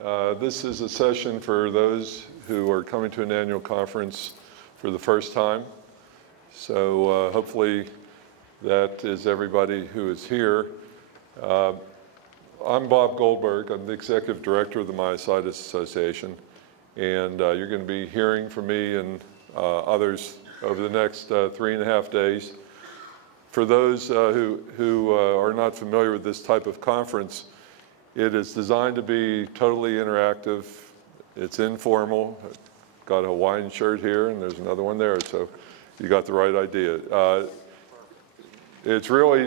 This is a session for those who are coming to an annual conference for the first time. So hopefully that is everybody who is here. I'm Bob Goldberg. I'm the Executive Director of the Myositis Association. And you're going to be hearing from me and others over the next 3.5 days. For those who are not familiar with this type of conference, it is designed to be totally interactive. It's informal. Got a Hawaiian shirt here, and there's another one there, so you got the right idea. It's really,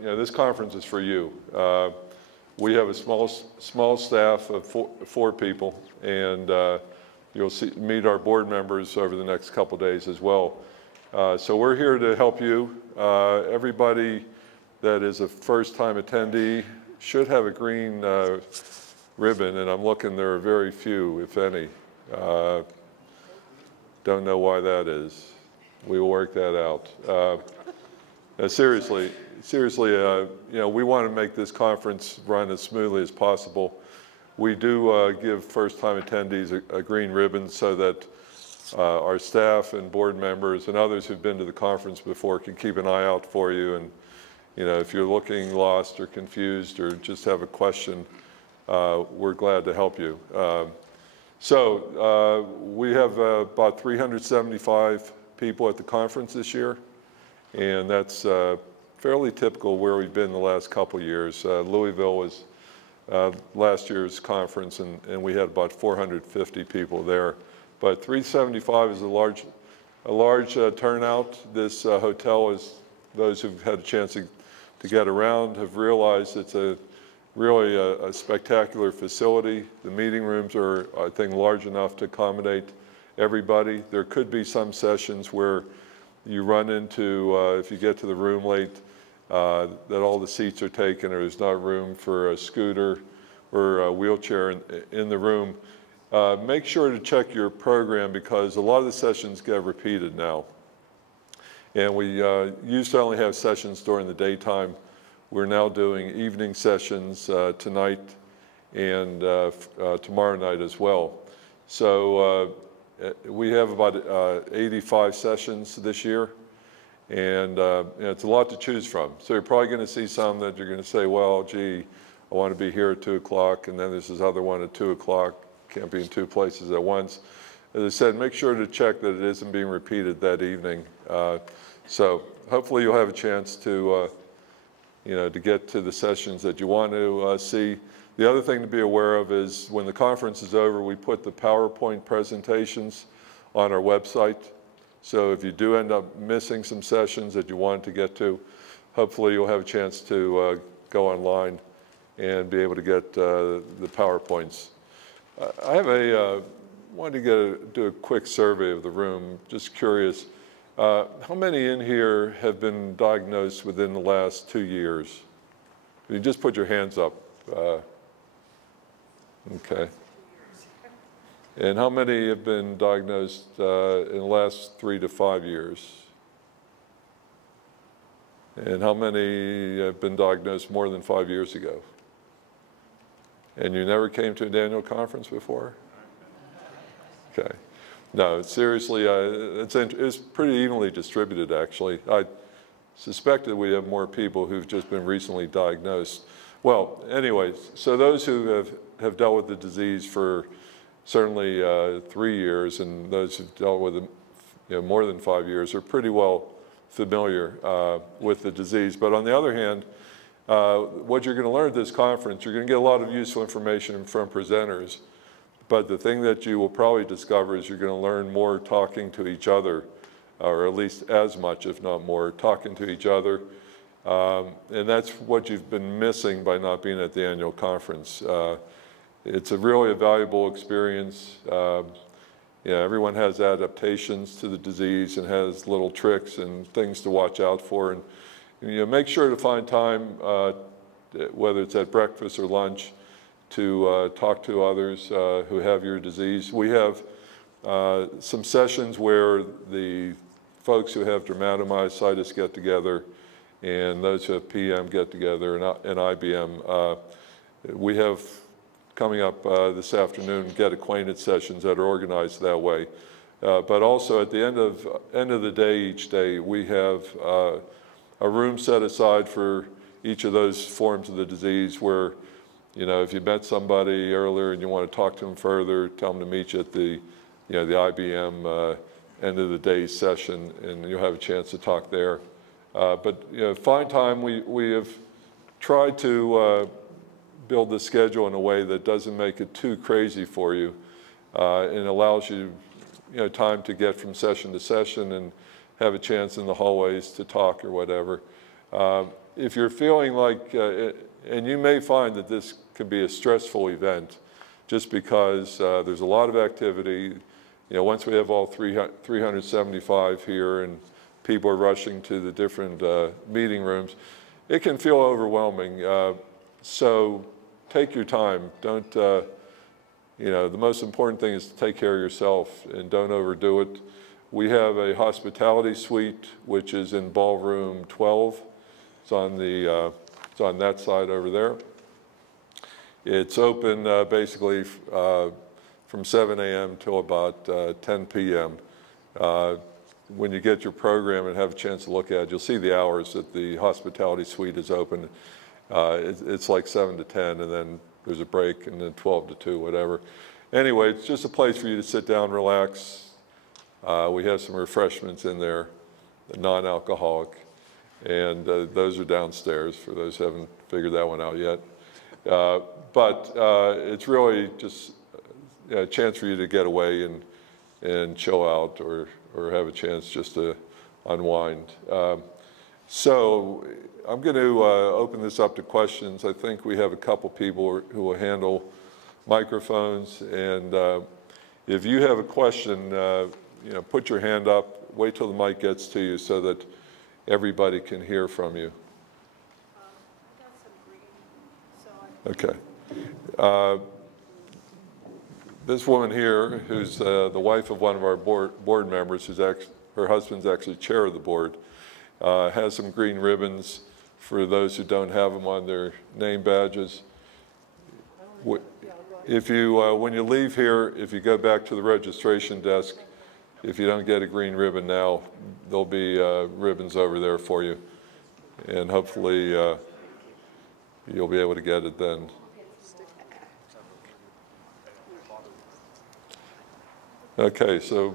this conference is for you. We have a small staff of four people, and you'll meet our board members over the next couple days as well. So we're here to help you. Everybody that is a first-time attendee should have a green ribbon, and I'm looking, there are very few, if any. Don't know why that is. We will work that out. Seriously, we want to make this conference run as smoothly as possible. We do give first-time attendees a green ribbon so that our staff and board members and others who've been to the conference before can keep an eye out for you. And if you're looking lost or confused or just have a question, we're glad to help you. So we have about 375 people at the conference this year, and that's fairly typical where we've been the last couple of years. Louisville was last year's conference, and we had about 450 people there. But 375 is a large turnout. This hotel, is those who've had a chance to get around have realized it's really a spectacular facility. The meeting rooms are, I think, large enough to accommodate everybody. There could be some sessions where you run into, if you get to the room late, that all the seats are taken or there's not room for a scooter or a wheelchair in the room. Make sure to check your program because a lot of the sessions get repeated now. And we used to only have sessions during the daytime. We're now doing evening sessions tonight and tomorrow night as well. So we have about 85 sessions this year, and it's a lot to choose from. So you're probably going to see some that you're going to say, well, gee, I want to be here at 2 o'clock, and then there's this other one at 2 o'clock. Can't be in two places at once. As I said, make sure to check that it isn't being repeated that evening. So hopefully you'll have a chance to to get to the sessions that you want to see. The other thing to be aware of is when the conference is over, we put the PowerPoint presentations on our website. So if you do end up missing some sessions that you want to get to, hopefully you'll have a chance to go online and be able to get the PowerPoints. I have wanted to do a quick survey of the room, just curious. How many in here have been diagnosed within the last 2 years? Can you just put your hands up? Okay. And how many have been diagnosed in the last 3 to 5 years? And how many have been diagnosed more than 5 years ago? And you never came to an annual conference before? Okay. No, seriously, it's pretty evenly distributed, actually. I suspected we have more people who've just been recently diagnosed. Well, anyways, so those who have dealt with the disease for certainly 3 years and those who've dealt with it more than 5 years are pretty well familiar with the disease. But on the other hand, what you're going to learn at this conference, you're going to get a lot of useful information from presenters. But the thing that you will probably discover is you're going to learn more talking to each other, or at least as much, if not more, talking to each other. And that's what you've been missing by not being at the annual conference. It's really a valuable experience. Everyone has adaptations to the disease and has little tricks and things to watch out for. And make sure to find time, whether it's at breakfast or lunch, to talk to others who have your disease. We have some sessions where the folks who have dermatomyositis get together and those who have PM get together and IBM. We have coming up this afternoon, get acquainted sessions that are organized that way. But also at the end of the day each day, we have a room set aside for each of those forms of the disease where, you know, if you met somebody earlier and you want to talk to them further, tell them to meet you at the, you know, the IBM end of the day session, and you'll have a chance to talk there. But, you know, find time. We have tried to build the schedule in a way that doesn't make it too crazy for you, and allows you, you know, time to get from session to session and have a chance in the hallways to talk or whatever. If you're feeling like, and you may find that this could be a stressful event just because there's a lot of activity. You know, once we have all 375 here and people are rushing to the different meeting rooms, it can feel overwhelming. So take your time. Don't, you know, the most important thing is to take care of yourself and don't overdo it. We have a hospitality suite, which is in ballroom 12. It's on that side over there. It's open basically from 7 a.m. till about 10 p.m. When you get your program and have a chance to look at it, you'll see the hours that the hospitality suite is open. It's like 7 to 10, and then there's a break, and then 12 to 2, whatever. Anyway, it's just a place for you to sit down, relax. We have some refreshments in there, non-alcoholic, and those are downstairs for those who haven't figured that one out yet. But it's really just a chance for you to get away and chill out or have a chance just to unwind. So I'm going to open this up to questions. I think we have a couple people who will handle microphones, and if you have a question, you know, put your hand up, wait till the mic gets to you so that everybody can hear from you. Okay. This woman here, who's the wife of one of our board members, her husband's actually chair of the board, has some green ribbons for those who don't have them on their name badges. If you, when you leave here, if you go back to the registration desk, if you don't get a green ribbon now, there'll be ribbons over there for you, and hopefully you'll be able to get it then. Okay, so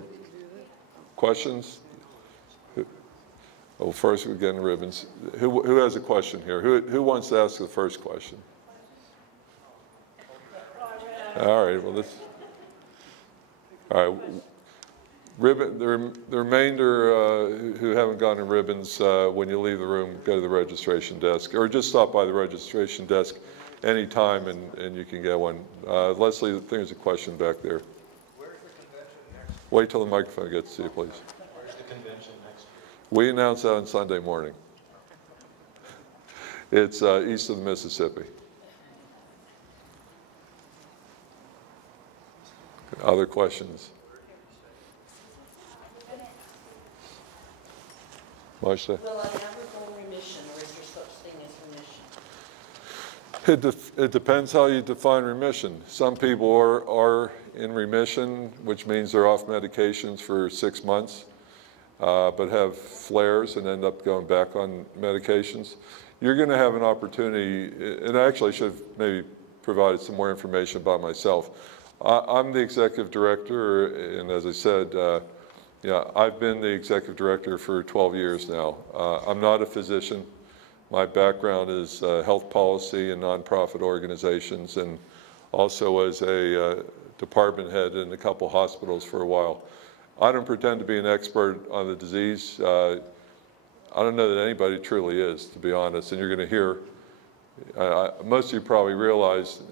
questions? Oh, first we're getting ribbons. Who has a question here? Who wants to ask the first question? All right, well all right. The remainder who haven't gotten ribbons, when you leave the room, go to the registration desk, or just stop by the registration desk anytime and you can get one. Leslie, I think there's a question back there. Where's the convention next week? Wait till the microphone gets to you, please. Where's the convention next week? We announce that on Sunday morning. It's east of the Mississippi. Other questions? Marcia? Will I ever go in remission, or is there such thing as remission? It depends how you define remission. Some people are in remission, which means they're off medications for 6 months, but have flares and end up going back on medications. You're going to have an opportunity, and I actually should have maybe provided some more information about myself. I'm the executive director, and as I said, I've been the executive director for 12 years now. I'm not a physician. My background is health policy and nonprofit organizations, and also as a department head in a couple hospitals for a while. I don't pretend to be an expert on the disease. I don't know that anybody truly is, to be honest, and you're going to hear, most of you probably realize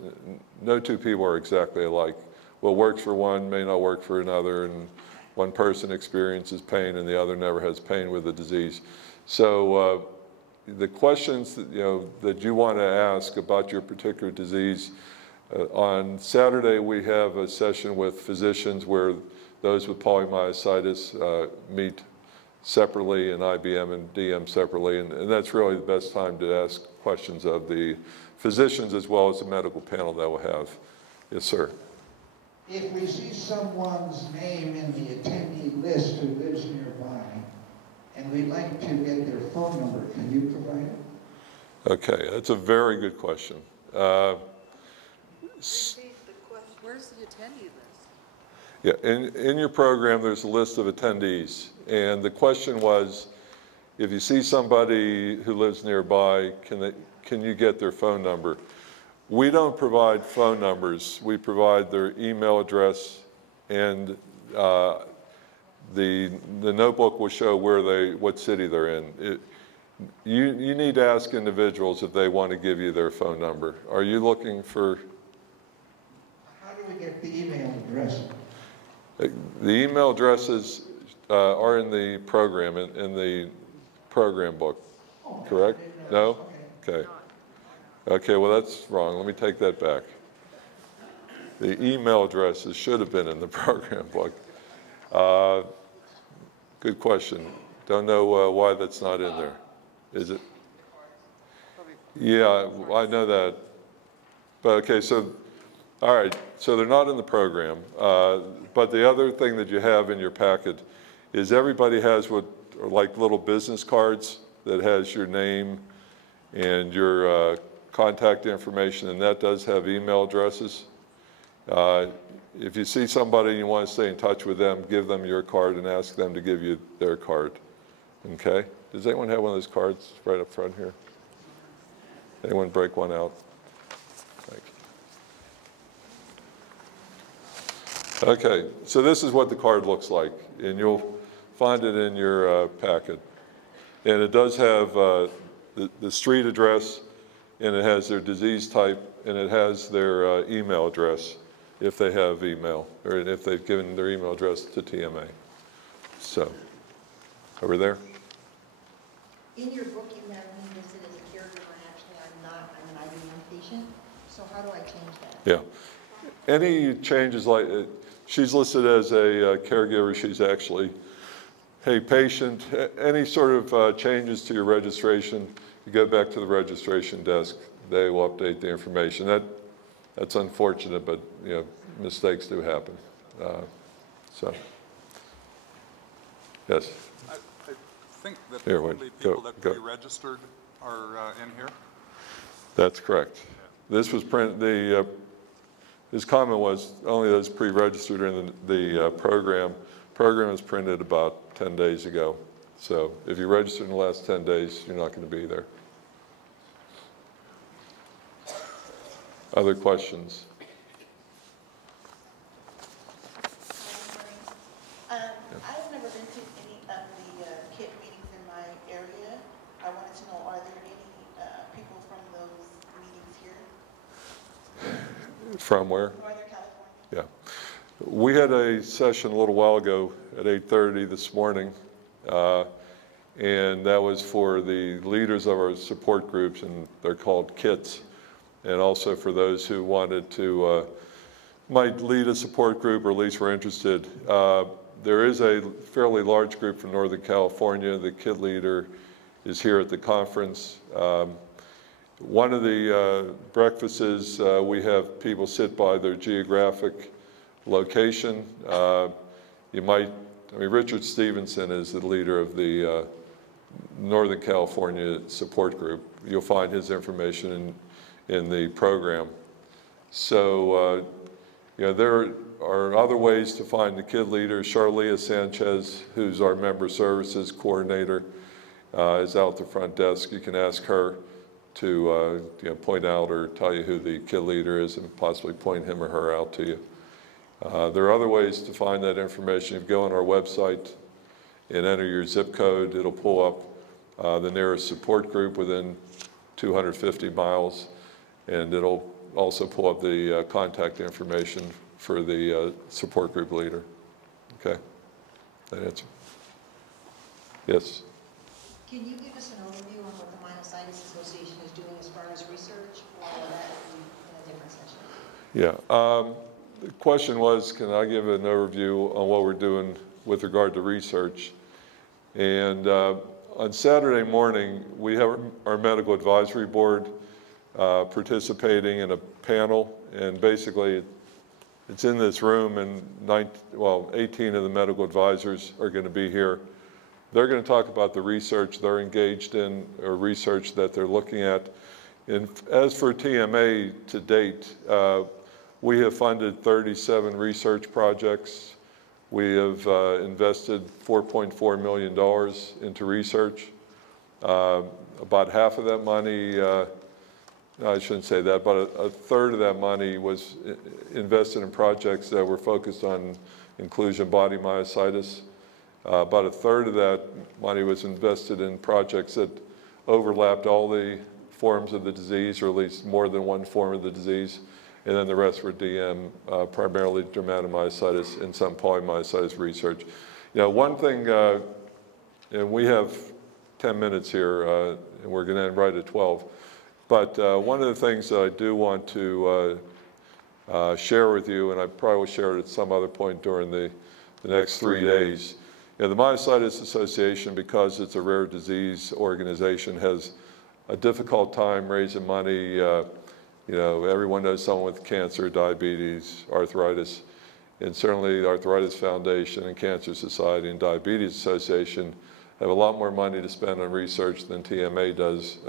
no two people are exactly alike. What works for one may not work for another, and one person experiences pain and the other never has pain with the disease. So the questions that you want to ask about your particular disease, on Saturday we have a session with physicians where those with polymyositis meet separately, and IBM and DM separately, and that's really the best time to ask questions of the physicians as well as the medical panel that we'll have. Yes, sir. If we see someone's name in the attendee list who lives nearby, and we'd like to get their phone number, can you provide it? Okay, that's a very good question. Where's the attendee list? Yeah, in your program, there's a list of attendees. And the question was, if you see somebody who lives nearby, can you get their phone number? We don't provide phone numbers. We provide their email address, and the notebook will show what city they're in. You need to ask individuals if they want to give you their phone number. Are you looking for? How do we get the email address? The email addresses are in the program, in the program book, correct? No? Okay. Okay, well, that's wrong. Let me take that back. The email addresses should have been in the program book. Good question. Don't know why that's not in there. Is it? Yeah, I know that. But okay, so, all right, so they're not in the program. But the other thing that you have in your packet is everybody has what are like little business cards that has your name and your contact information, and that does have email addresses. If you see somebody and you want to stay in touch with them, give them your card and ask them to give you their card. Okay? Does anyone have one of those cards right up front here? Anyone break one out? Thank you. Okay, so this is what the card looks like, and you'll find it in your packet. And it does have the street address, and it has their disease type, and it has their email address if they have email, or if they've given their email address to TMA. So, over there? In your book, you have me listed as a caregiver, and actually I'm not, I'm an IBM patient. So how do I change that? Yeah. Any changes like, she's listed as a caregiver, she's actually a patient. Any sort of changes to your registration, you go back to the registration desk, they will update the information. That's unfortunate, but you know, mistakes do happen. So, yes. I think that Here, only wait, people go. that pre-registered are in here. That's correct. This was his comment was only those pre-registered are in the program. Program was printed about 10 days ago. So if you registered in the last 10 days, you're not going to be there. Other questions? I've never been to any of the KIT meetings in my area. I wanted to know, are there any people from those meetings here? From where? Northern California. Yeah. We had a session a little while ago at 8:30 this morning, and that was for the leaders of our support groups, and they're called KITs, and also for those who wanted to, might lead a support group or at least were interested. There is a fairly large group from Northern California. The KIT leader is here at the conference. One of the breakfasts, we have people sit by their geographic location. Richard Stevenson is the leader of the Northern California support group. You'll find his information in the program. So, there are other ways to find the KIT leader. Charlia Sanchez, who's our member services coordinator, is out the front desk. You can ask her to point out or tell you who the KIT leader is and possibly point him or her out to you. There are other ways to find that information. If you go on our website and enter your zip code, it'll pull up the nearest support group within 250 miles, and it'll also pull up the contact information for the support group leader. Okay? That answer? Yes? Can you give us an overview on what the Myositis Association is doing as far as research, or will that be in a different session? Yeah. The question was, can I give an overview on what we're doing with regard to research? And on Saturday morning, we have our medical advisory board participating in a panel, and basically it's in this room, and 18 of the medical advisors are going to be here. They're going to talk about the research they're engaged in, or research that they're looking at. And as for TMA to date, we have funded 37 research projects. We have invested $4.4 million into research. About half of that money, I shouldn't say that, but a third of that money was invested in projects that were focused on inclusion body myositis. About a third of that money was invested in projects that overlapped all the forms of the disease, or at least more than one form of the disease. And then the rest were DM, primarily dermatomyositis and some polymyositis research. You know, one thing, and we have 10 minutes here, and we're going to end right at 12. But one of the things that I do want to share with you, and I probably will share it at some other point during the next 3 days, you know, the Myositis Association, because it's a rare disease organization, has a difficult time raising money. You know, everyone knows someone with cancer, diabetes, arthritis, and certainly the Arthritis Foundation and Cancer Society and Diabetes Association have a lot more money to spend on research than TMA does,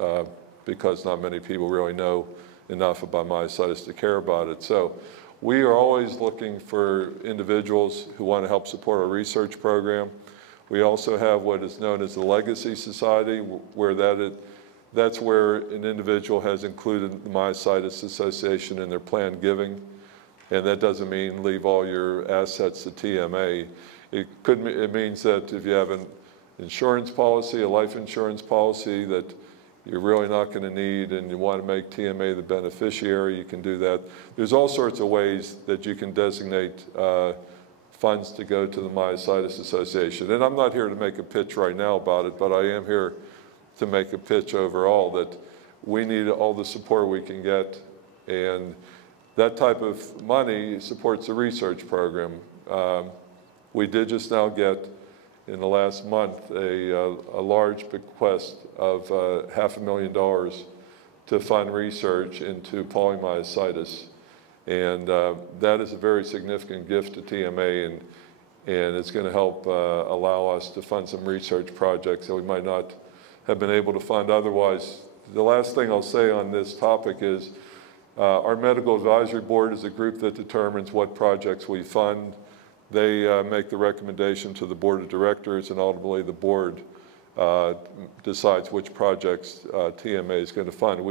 because not many people really know enough about myositis to care about it. So we are always looking for individuals who want to help support our research program. We also have what is known as the Legacy Society, where that's where an individual has included the Myositis Association in their planned giving. And that doesn't mean leave all your assets to TMA. It means that if you have an insurance policy, a life insurance policy that you're really not going to need, and you want to make TMA the beneficiary, you can do that. There's all sorts of ways that you can designate funds to go to the Myositis Association. And I'm not here to make a pitch right now about it, but I am here to make a pitch overall that we need all the support we can get, and that type of money supports the research program. We did just now get, in the last month, a large bequest of $500,000 to fund research into polymyositis. And that is a very significant gift to TMA, and it's going to help allow us to fund some research projects that we might not have been able to fund otherwise. The last thing I'll say on this topic is our medical advisory board is a group that determines what projects we fund. They make the recommendation to the board of directors, and ultimately the board decides which projects TMA is going to fund.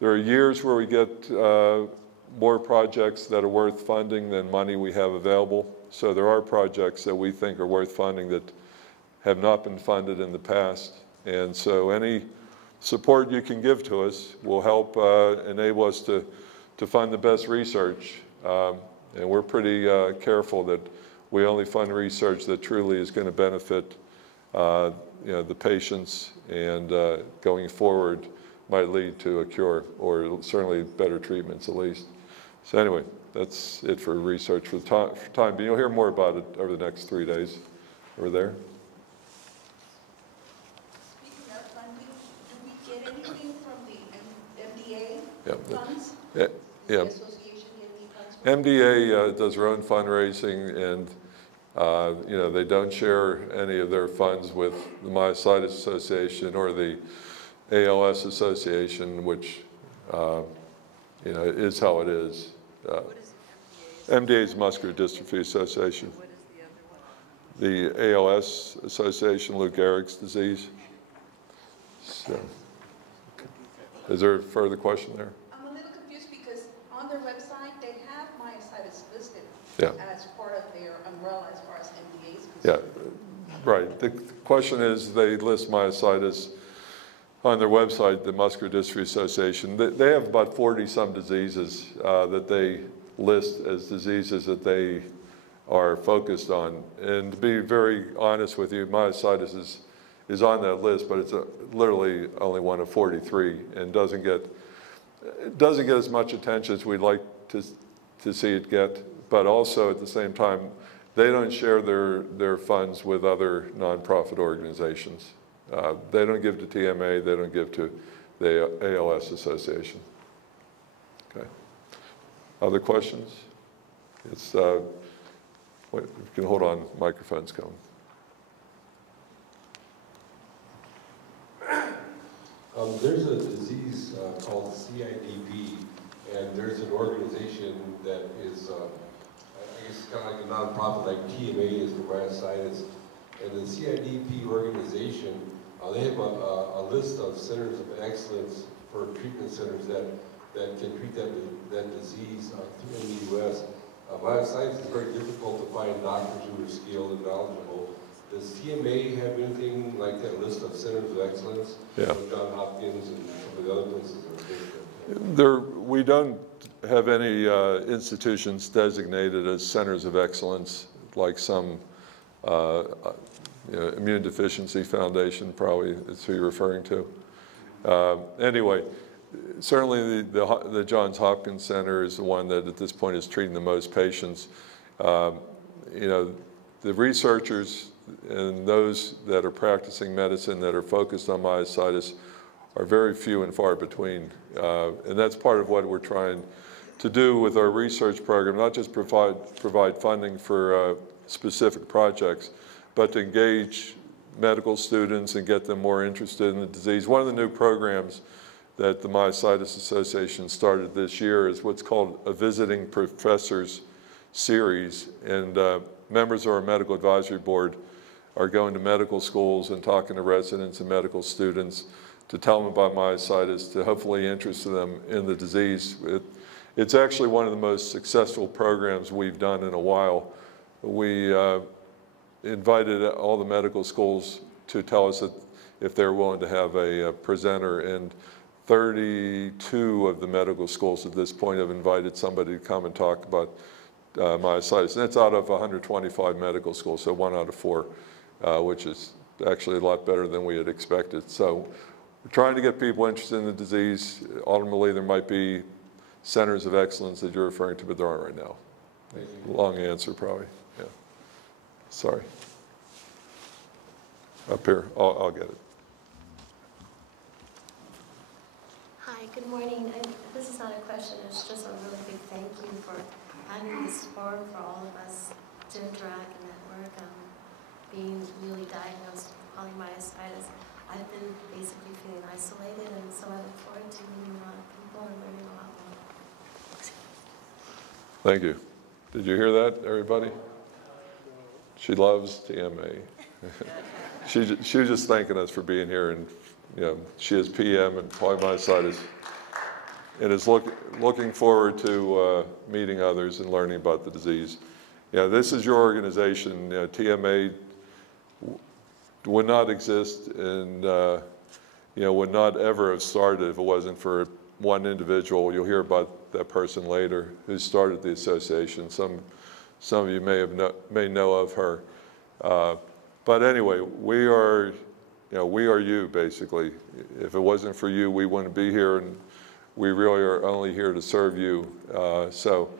There are years where we get more projects that are worth funding than money we have available. So there are projects that we think are worth funding that have not been funded in the past. And so any support you can give to us will help enable us to fund the best research. And we're pretty careful that we only fund research that truly is going to benefit you know, the patients, and going forward might lead to a cure, or certainly better treatments at least. So anyway, that's it for research for the time. But you'll hear more about it over the next 3 days. Over there. Speaking of funding, do we get anything from the MDA funds? Yeah. The association get any funds? MDA does their own fundraising, and you know, they don't share any of their funds with the Myositis Association or the ALS Association, which you know, is how it is. What is MDA? MDA is Muscular Dystrophy Association. What is the other one? The ALS Association, Lou Gehrig's disease. So, okay. Is there a further question there? I'm a little confused because on their website, they have myositis listed Yeah. as part of their umbrella as far as MDA is Yeah, concerned. right. The question is, they list myositis on their website, the Muscular Dystrophy Association. They have about 40-some diseases that they list as diseases that they are focused on. And to be very honest with you, myositis is on that list, but it's literally only one of 43, and doesn't get as much attention as we'd like to see it get. But also at the same time, they don't share their funds with other nonprofit organizations. They don't give to TMA, they don't give to the ALS Association. Okay. Other questions? It's, wait, you can hold on, microphone's coming. There's a disease called CIDP, and there's an organization that is, I guess, kind of like a nonprofit like TMA is for myositis. And the CIDP organization, they have a list of centers of excellence for treatment centers that can treat that disease in the U.S. Myositis is very difficult to find doctors who are skilled and knowledgeable. Does TMA have anything like that list of centers of excellence? Yeah. Johns Hopkins and some of the other places We don't have any institutions designated as centers of excellence like some immune deficiency foundation probably is who you're referring to. Anyway, certainly the Johns Hopkins Center is the one that at this point is treating the most patients. The researchers and those that are practicing medicine that are focused on myositis are very few and far between. And that's part of what we're trying to do with our research program, not just provide funding for specific projects, but to engage medical students and get them more interested in the disease. One of the new programs that the Myositis Association started this year is what's called a Visiting Professors Series. And members of our medical advisory board are going to medical schools and talking to residents and medical students to tell them about myositis, to hopefully interest them in the disease. It's actually one of the most successful programs we've done in a while. We invited all the medical schools to tell us that if they're willing to have a presenter, and 32 of the medical schools at this point have invited somebody to come and talk about myositis. And that's out of 125 medical schools, so 1 out of 4, which is actually a lot better than we had expected. So we're trying to get people interested in the disease. Ultimately, there might be centers of excellence that you're referring to, but there aren't right now. Long answer, probably. Yeah. Sorry. Up here, I'll get it. Hi, good morning. This is not a question, it's just a really big thank you for having this forum for all of us to interact and network. Being newly diagnosed with polymyositis, I've been basically feeling isolated, and so I look forward to meeting a lot of people and learning a lot more. Thank you. Did you hear that, everybody? She loves TMA. She was just thanking us for being here, and she has PM and polymyositis, and is looking forward to meeting others and learning about the disease. This is your organization. TMA would not exist and would not ever have started if it wasn't for one individual. You'll hear about that person later who started the association. Some of you may know of her. But anyway, we are you, basically. If it wasn't for you, we wouldn't be here, and we really are only here to serve you. So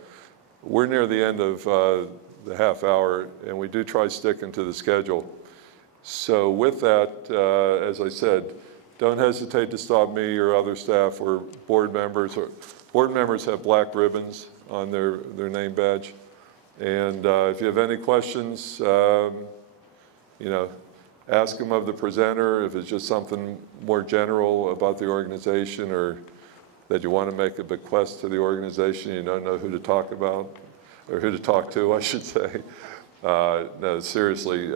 we're near the end of the half hour, and we do try sticking to the schedule. So with that, as I said, don't hesitate to stop me or other staff or board members. Board members have black ribbons on their name badge. And if you have any questions, ask them of the presenter. If it's just something more general about the organization, or that you want to make a bequest to the organization, you don't know who to talk about, or who to talk to, I should say. No, seriously,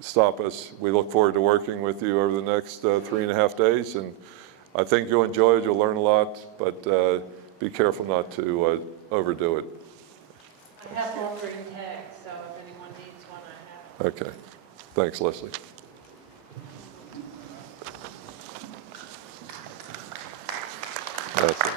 stop us. We look forward to working with you over the next 3.5 days, and I think you'll enjoy it. You'll learn a lot, but be careful not to overdo it. I have longer in tags, so if anyone needs one, I have. Okay. Thanks, Leslie. That's it.